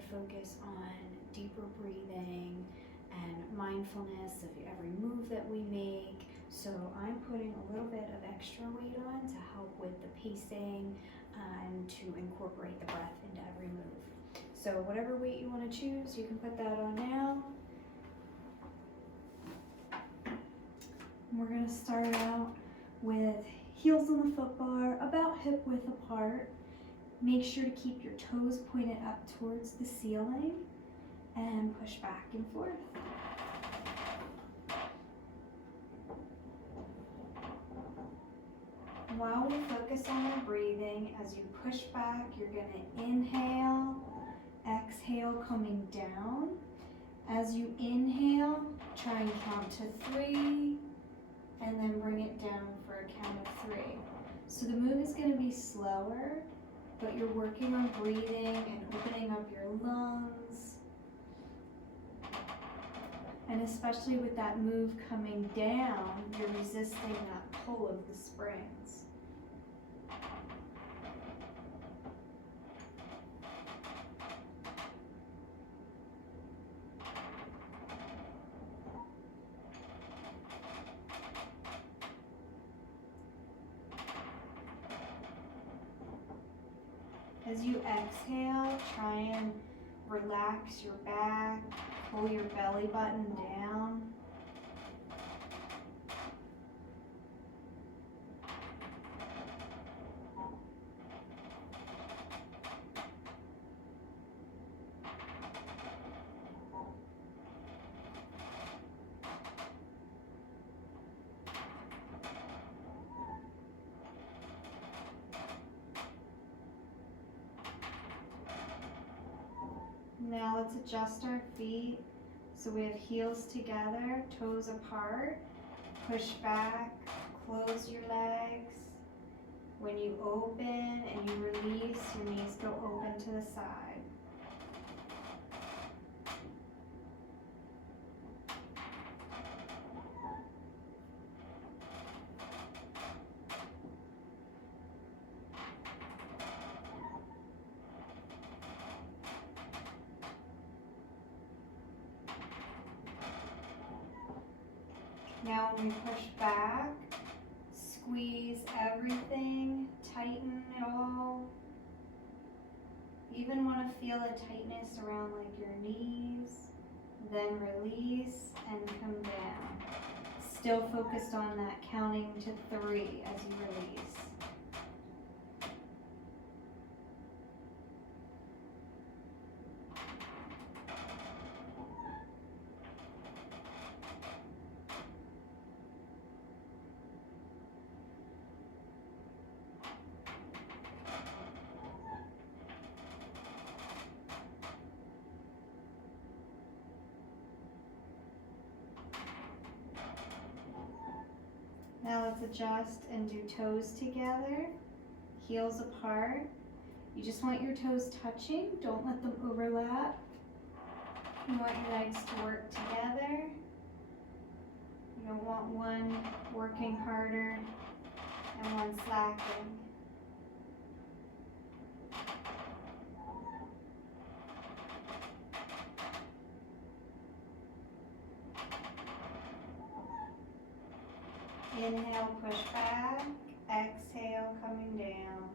really focus on deeper breathing and mindfulness of every move that we make. So I'm putting a little bit of extra weight on to help with the pacing and to incorporate the breath into every move. So whatever weight you want to choose, you can put that on now. We're going to start out with heels on the foot bar, about hip width apart. Make sure to keep your toes pointed up towards the ceiling and push back and forth. While we focus on your breathing, as you push back, you're going to inhale, exhale, coming down. As you inhale, try and count to 3, and then bring it down for a count of 3. So the move is going to be slower, but you're working on breathing and opening up your lungs. And especially with that move coming down, you're resisting that pull of the springs. As you exhale, try and relax your back, pull your belly button down. Now let's adjust our feet. So we have heels together, toes apart. Push back, close your legs. When you open and you release, your knees go open to the side. Now when we push back, squeeze everything, tighten it all. You even want to feel a tightness around like your knees, then release and come down. Still focused on that counting to 3 as you release. Now let's adjust and do toes together, heels apart. You just want your toes touching, don't let them overlap. You want your legs to work together. You don't want one working harder and one slacking. Inhale, push back. Exhale, coming down.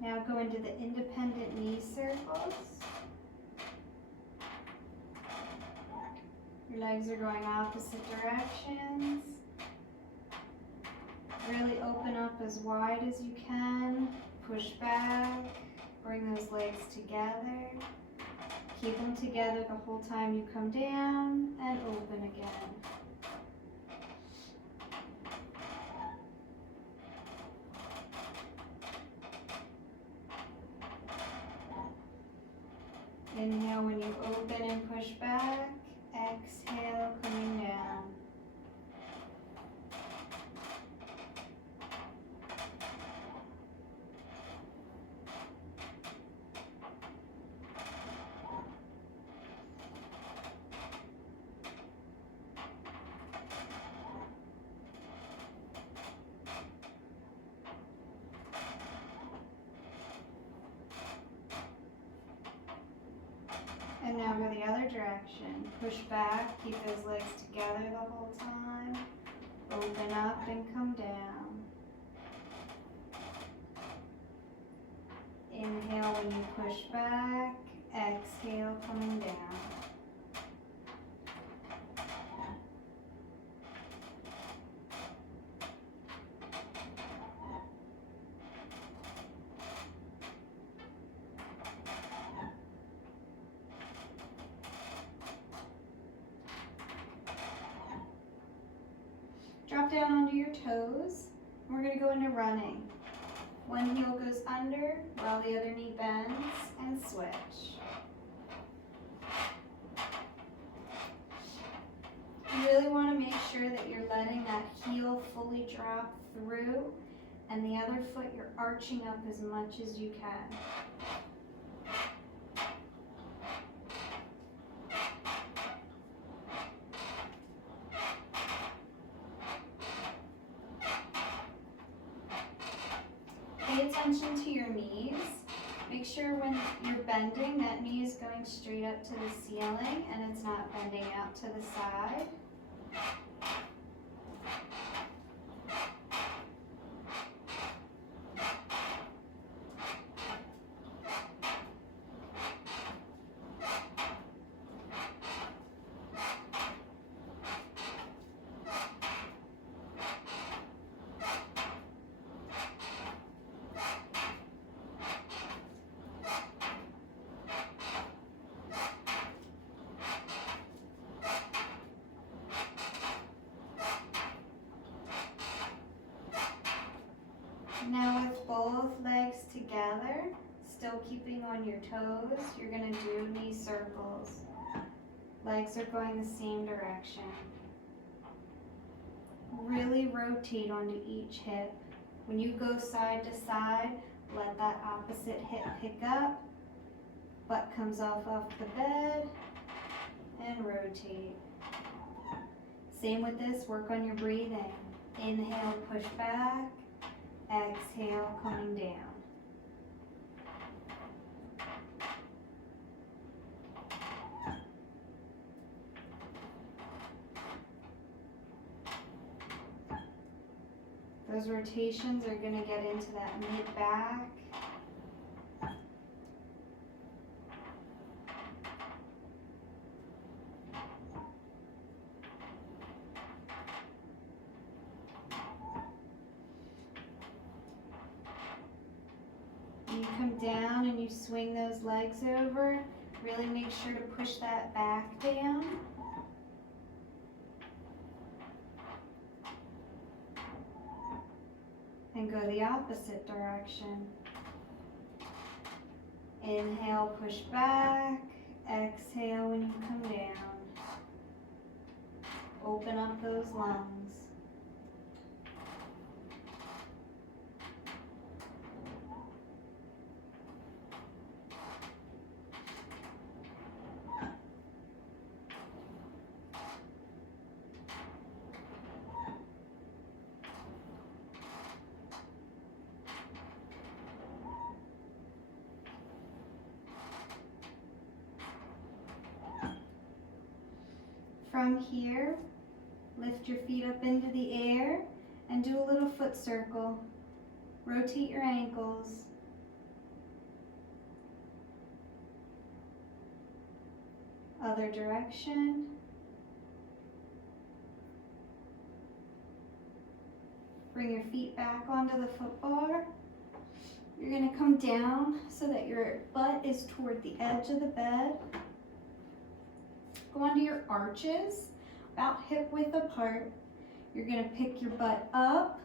Now go into the independent knee circles. Your legs are going opposite directions. Really open up as wide as you can. push back, bring those legs together. Keep them together the whole time you come down and open again. Inhale when you open and push back. Exhale, coming down. And now go the other direction. Push back, keep those legs together the whole time. Open up and come down. Inhale when you push back. Exhale, coming down. Drop down onto your toes. We're going to go into running. One heel goes under while the other knee bends, and switch. You really want to make sure that you're letting that heel fully drop through, and the other foot you're arching up as much as you can. Pay attention to your knees. Make sure when you're bending, that knee is going straight up to the ceiling and it's not bending out to the side. Now with both legs together, still keeping on your toes, you're going to do knee circles. Legs are going the same direction. Really rotate onto each hip. When you go side to side, let that opposite hip pick up. Butt comes off the bed and rotate. Same with this, work on your breathing. Inhale, push back. Exhale, coming down. Those rotations are going to get into that mid-back. You come down and you swing those legs over. Really make sure to push that back down. And go the opposite direction. Inhale, push back. Exhale when you come down. Open up those lungs. From here, lift your feet up into the air and do a little foot circle. Rotate your ankles. Other direction. Bring your feet back onto the foot bar. You're gonna come down so that your butt is toward the edge of the bed. Go onto your arches, about hip width apart. You're gonna pick your butt up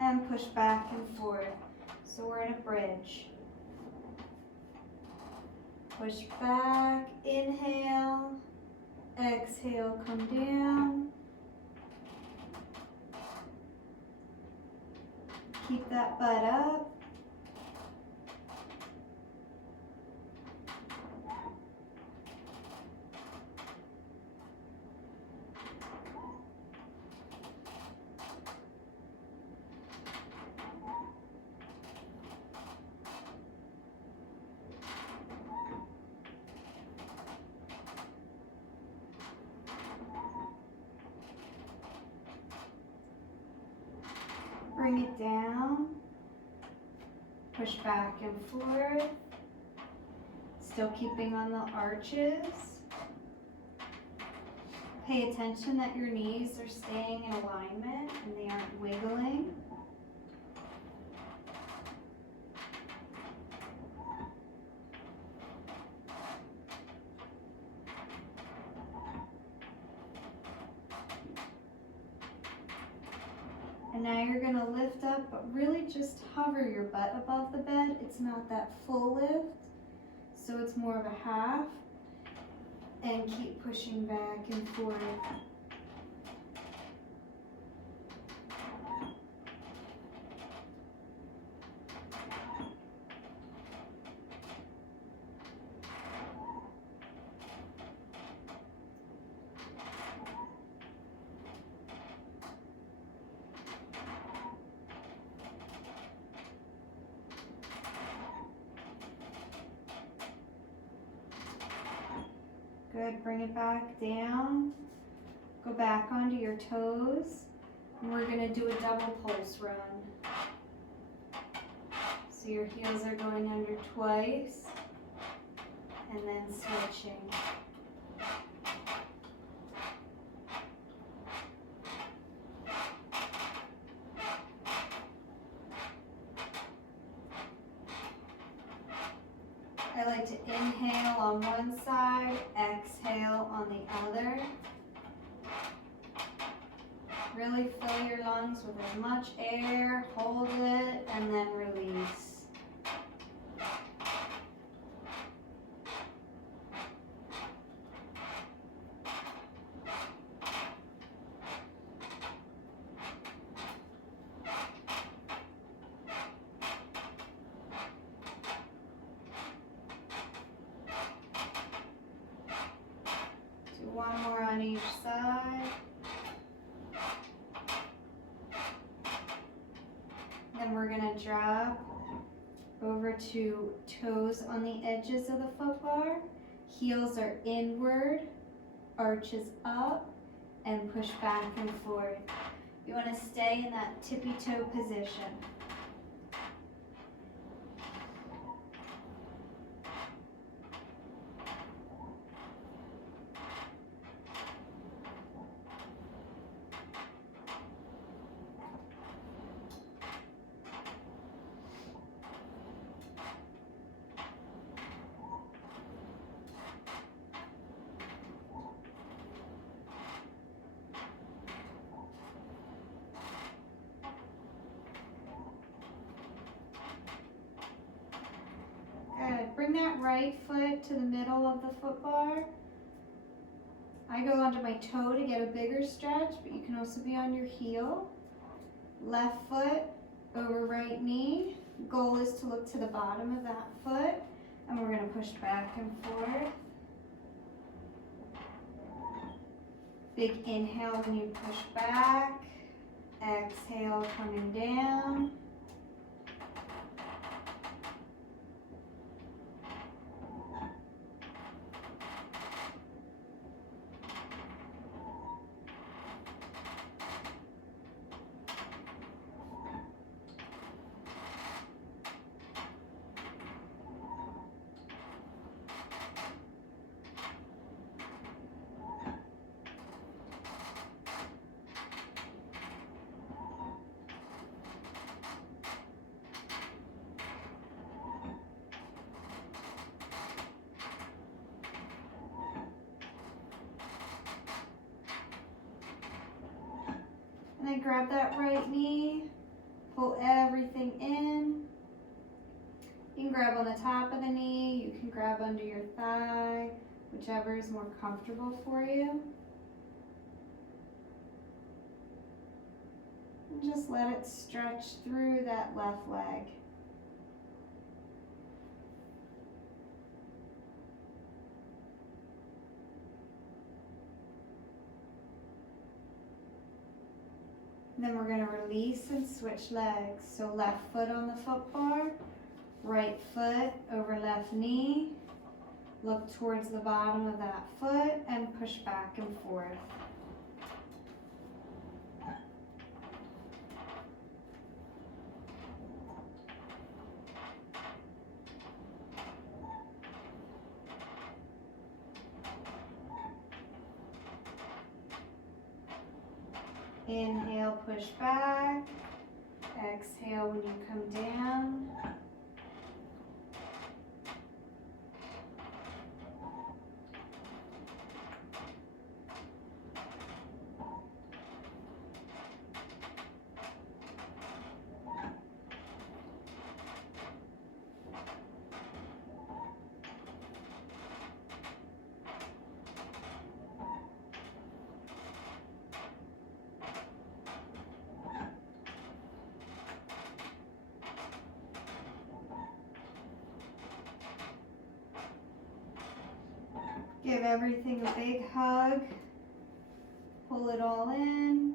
and push back and forth. So we're in a bridge. Push back, inhale, exhale, come down. Keep that butt up. Bring it down, push back and forth, still keeping on the arches. Pay attention that your knees are staying in alignment and they aren't wiggling. And now you're going to lift up, but really just hover your butt above the bed. It's not that full lift, so it's more of a half. And keep pushing back and forth. Good, bring it back down. Go back onto your toes. And we're gonna do a double pulse run. So your heels are going under twice and then switching. I like to inhale on one side, exhale on the other. Really fill your lungs with as much air, hold it, and then release. One more on each side. Then we're going to drop over to toes on the edges of the foot bar. Heels are inward, arches up, and push back and forth. You want to stay in that tippy toe position. Good. Bring that right foot to the middle of the foot bar. I go onto my toe to get a bigger stretch, but you can also be on your heel. Left foot over right knee. Goal is to look to the bottom of that foot, and we're going to push back and forth. Big inhale when you push back. Exhale coming down. And then grab that right knee, pull everything in. You can grab on the top of the knee, you can grab under your thigh, whichever is more comfortable for you. And just let it stretch through that left leg. Then we're going to release and switch legs. So left foot on the foot bar, right foot over left knee. Look towards the bottom of that foot and push back and forth. Inhale, push back. Exhale when you come down. Give everything a big hug. Pull it all in.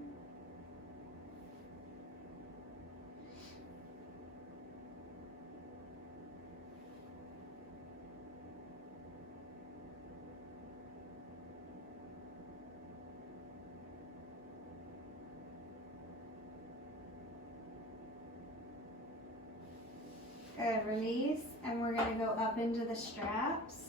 Good, release, and we're going to go up into the straps.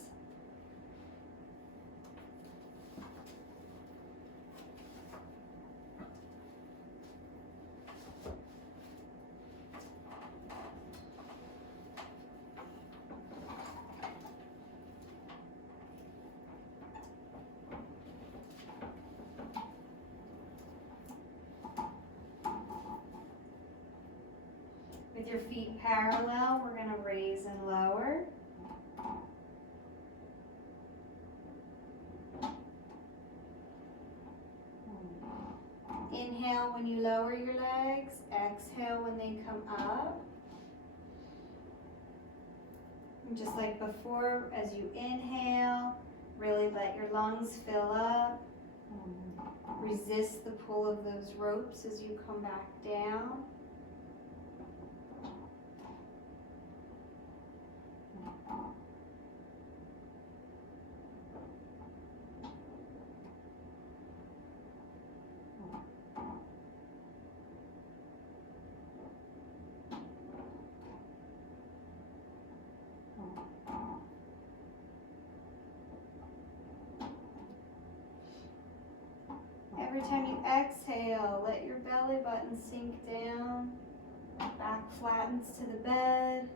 With your feet parallel, we're going to raise and lower. Inhale when you lower your legs, exhale when they come up. And just like before, as you inhale, really let your lungs fill up. Resist the pull of those ropes as you come back down. Every time you exhale, let your belly button sink down, back flattens to the bed.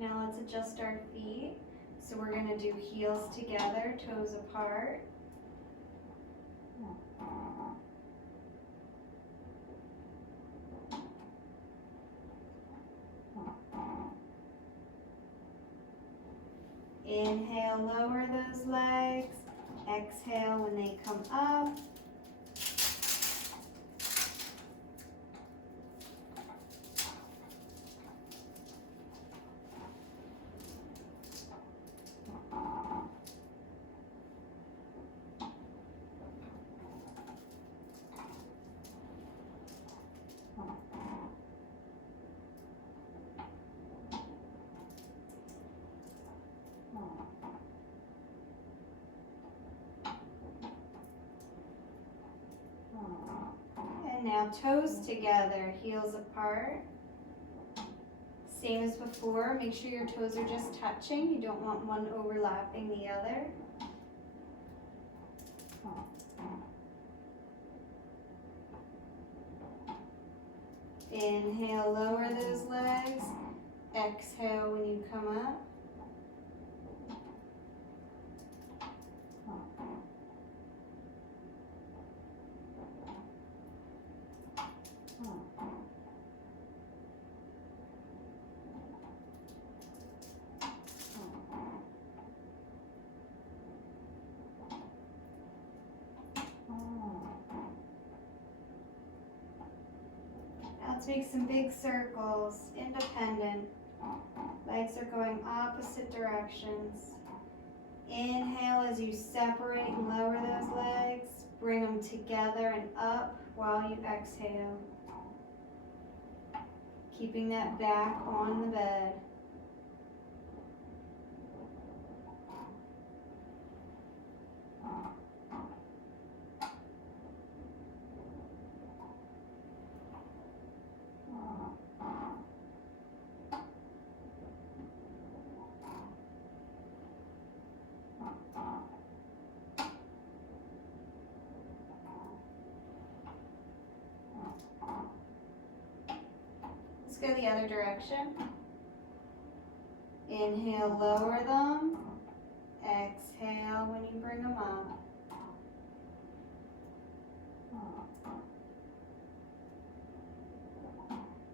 Now let's adjust our feet. So we're going to do heels together, toes apart. Inhale, lower those legs. Exhale when they come up. And now toes together, heels apart. Same as before, make sure your toes are just touching. You don't want one overlapping the other. Inhale, lower those legs. Exhale when you come up. Let's make some big circles, independent. Legs are going opposite directions. Inhale as you separate and lower those legs. Bring them together and up while you exhale. Keeping that back on the bed. Let's go the other direction. Inhale, lower them. Exhale when you bring them up.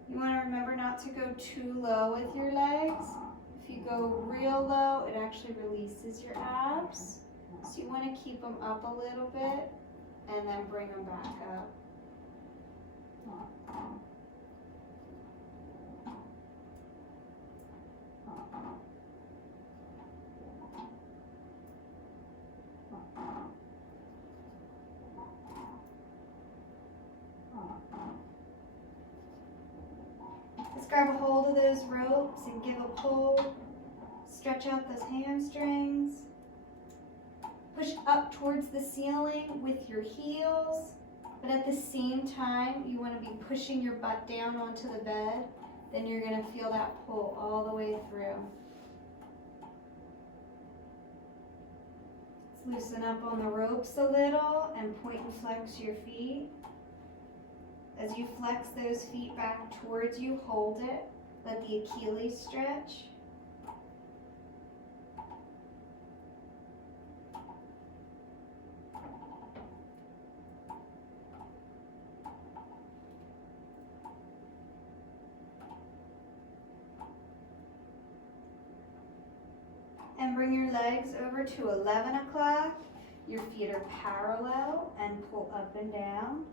You want to remember not to go too low with your legs. If you go real low, it actually releases your abs. So you want to keep them up a little bit and then bring them back up. Let's grab a hold of those ropes and give a pull. Stretch out those hamstrings. Push up towards the ceiling with your heels, but at the same time, you want to be pushing your butt down onto the bed. Then you're going to feel that pull all the way through. Let's loosen up on the ropes a little and point and flex your feet. As you flex those feet back towards you, hold it. Let the Achilles stretch. And bring your legs over to 11 o'clock. Your feet are parallel and pull up and down.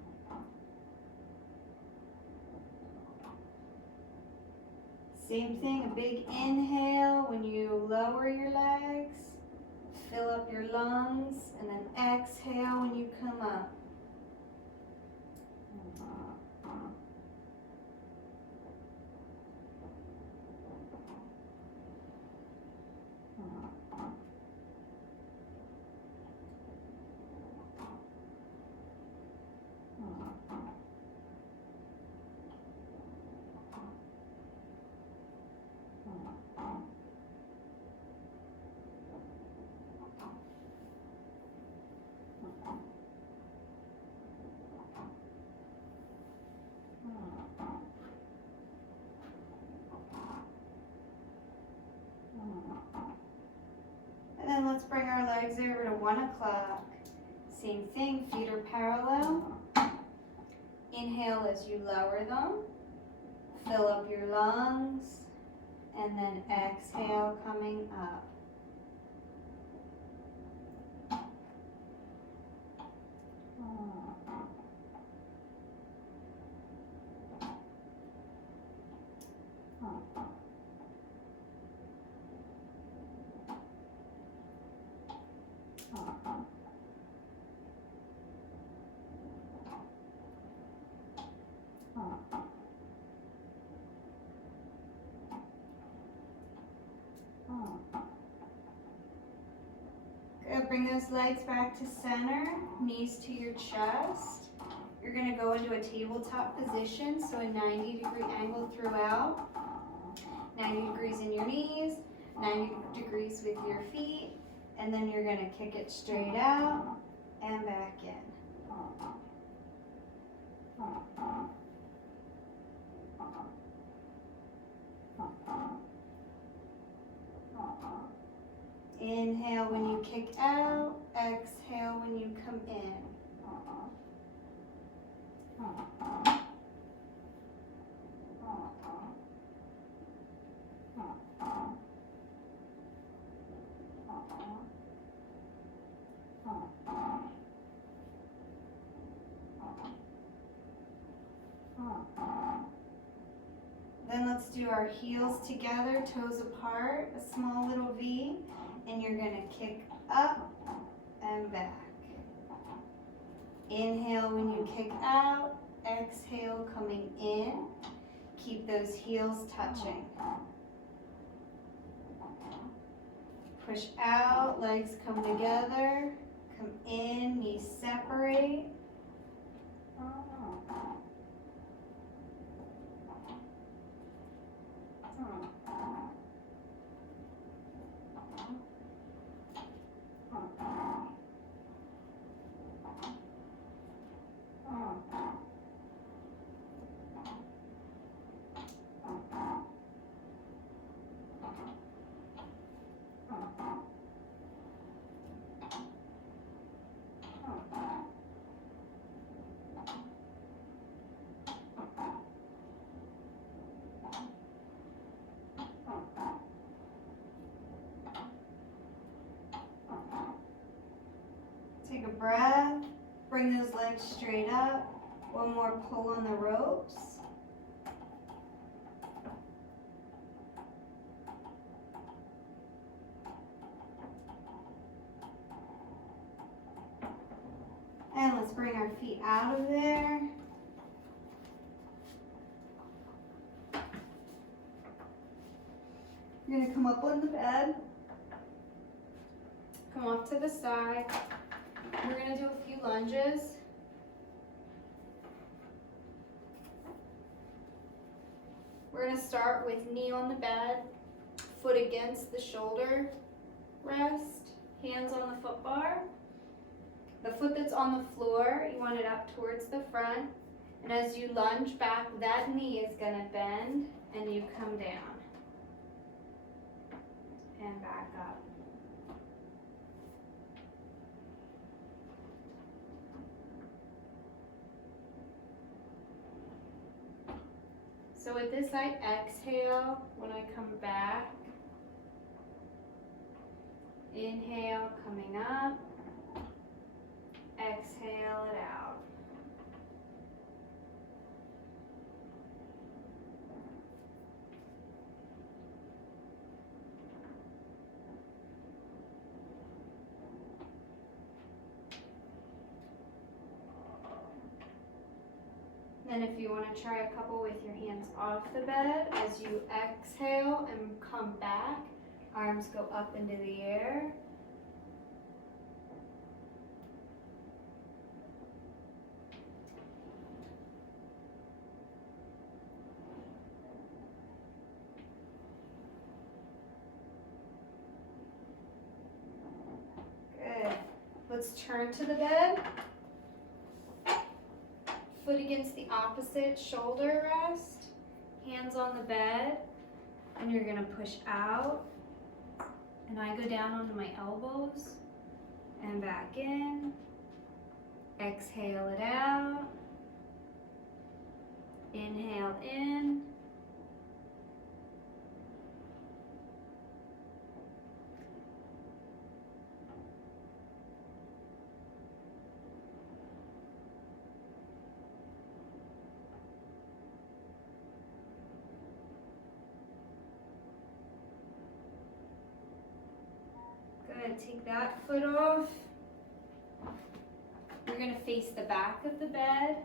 Same thing, a big inhale when you lower your legs. Fill up your lungs, and then exhale when you come up. And then let's bring our legs over to 1 o'clock. Same thing, feet are parallel. Inhale as you lower them. Fill up your lungs. And then exhale coming up. Good. Bring those legs back to center, knees to your chest. You're going to go into a tabletop position, so a 90-degree angle throughout. 90 degrees in your knees, 90 degrees with your feet, and then you're going to kick it straight out and back in. Inhale when you kick out, exhale when you come in. Then let's do our heels together, toes apart, a small little V, and you're gonna kick up and back. Inhale when you kick out, exhale coming in. Keep those heels touching. Push out, legs come together, come in, knees separate. Take a breath, bring those legs straight up. One more pull on the ropes. And let's bring our feet out of there. You're gonna come up on the bed. Come off to the side. We're gonna do a few lunges. We're gonna start with knee on the bed, foot against the shoulder rest, hands on the foot bar. The foot that's on the floor, you want it up towards the front. And as you lunge back, that knee is gonna bend and you come down and back up. So with this side, exhale when I come back. Inhale, coming up. Exhale it out. Then if you want to try a couple with your hands off the bed, as you exhale and come back, arms go up into the air. Good. Let's turn to the bed. Foot against the opposite shoulder rest, hands on the bed, and you're gonna push out. And I go down onto my elbows and back in. Exhale it out. Inhale in. Good, take that foot off. You're gonna face the back of the bed.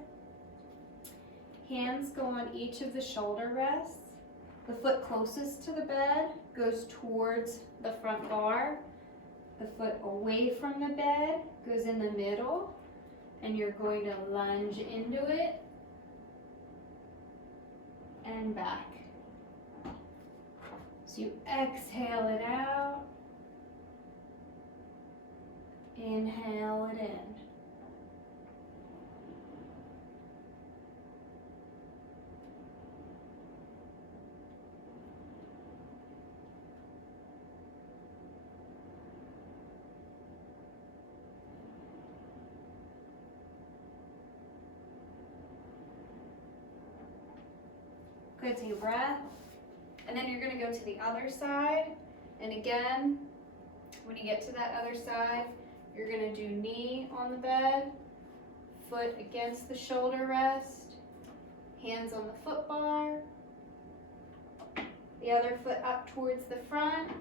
Hands go on each of the shoulder rests. The foot closest to the bed goes towards the front bar. The foot away from the bed goes in the middle, and you're going to lunge into it and back. So you exhale it out. Inhale it in. Good, take a breath. And then you're gonna go to the other side. And again, when you get to that other side, you're gonna do knee on the bed, foot against the shoulder rest, hands on the foot bar, The other foot up towards the front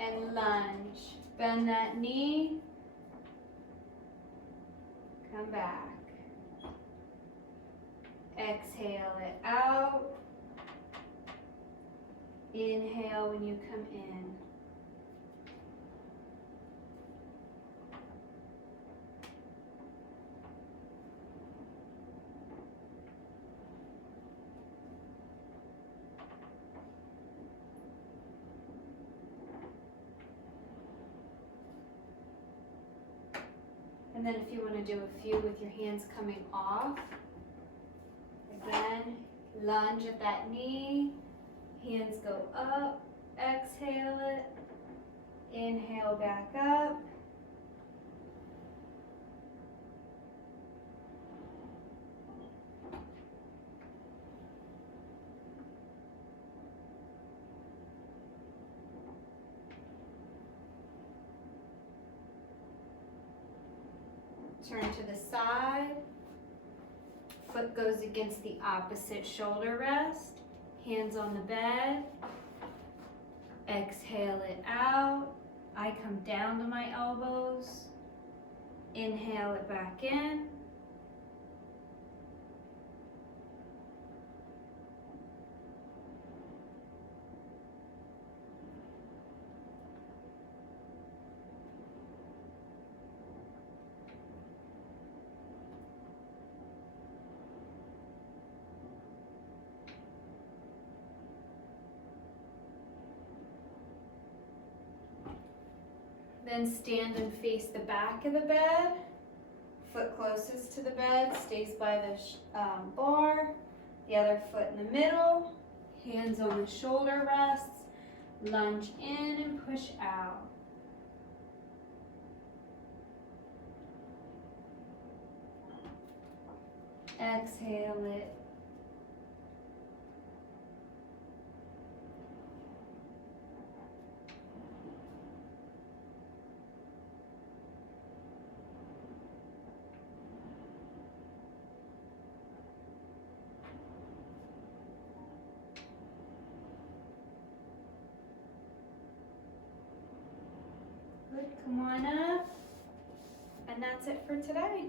and lunge. Bend that knee. Come back. Exhale it out. Inhale when you come in. And then if you want to do a few with your hands coming off, again, lunge at that knee, hands go up, exhale it, inhale back up. Turn to the side, foot goes against the opposite shoulder rest, hands on the bed, exhale it out. I come down to my elbows, inhale it back in. Then stand and face the back of the bed. Foot closest to the bed stays by the bar. The other foot in the middle. Hands on the shoulder rests. Lunge in and push out. Exhale it. Good, come on up. And that's it for today.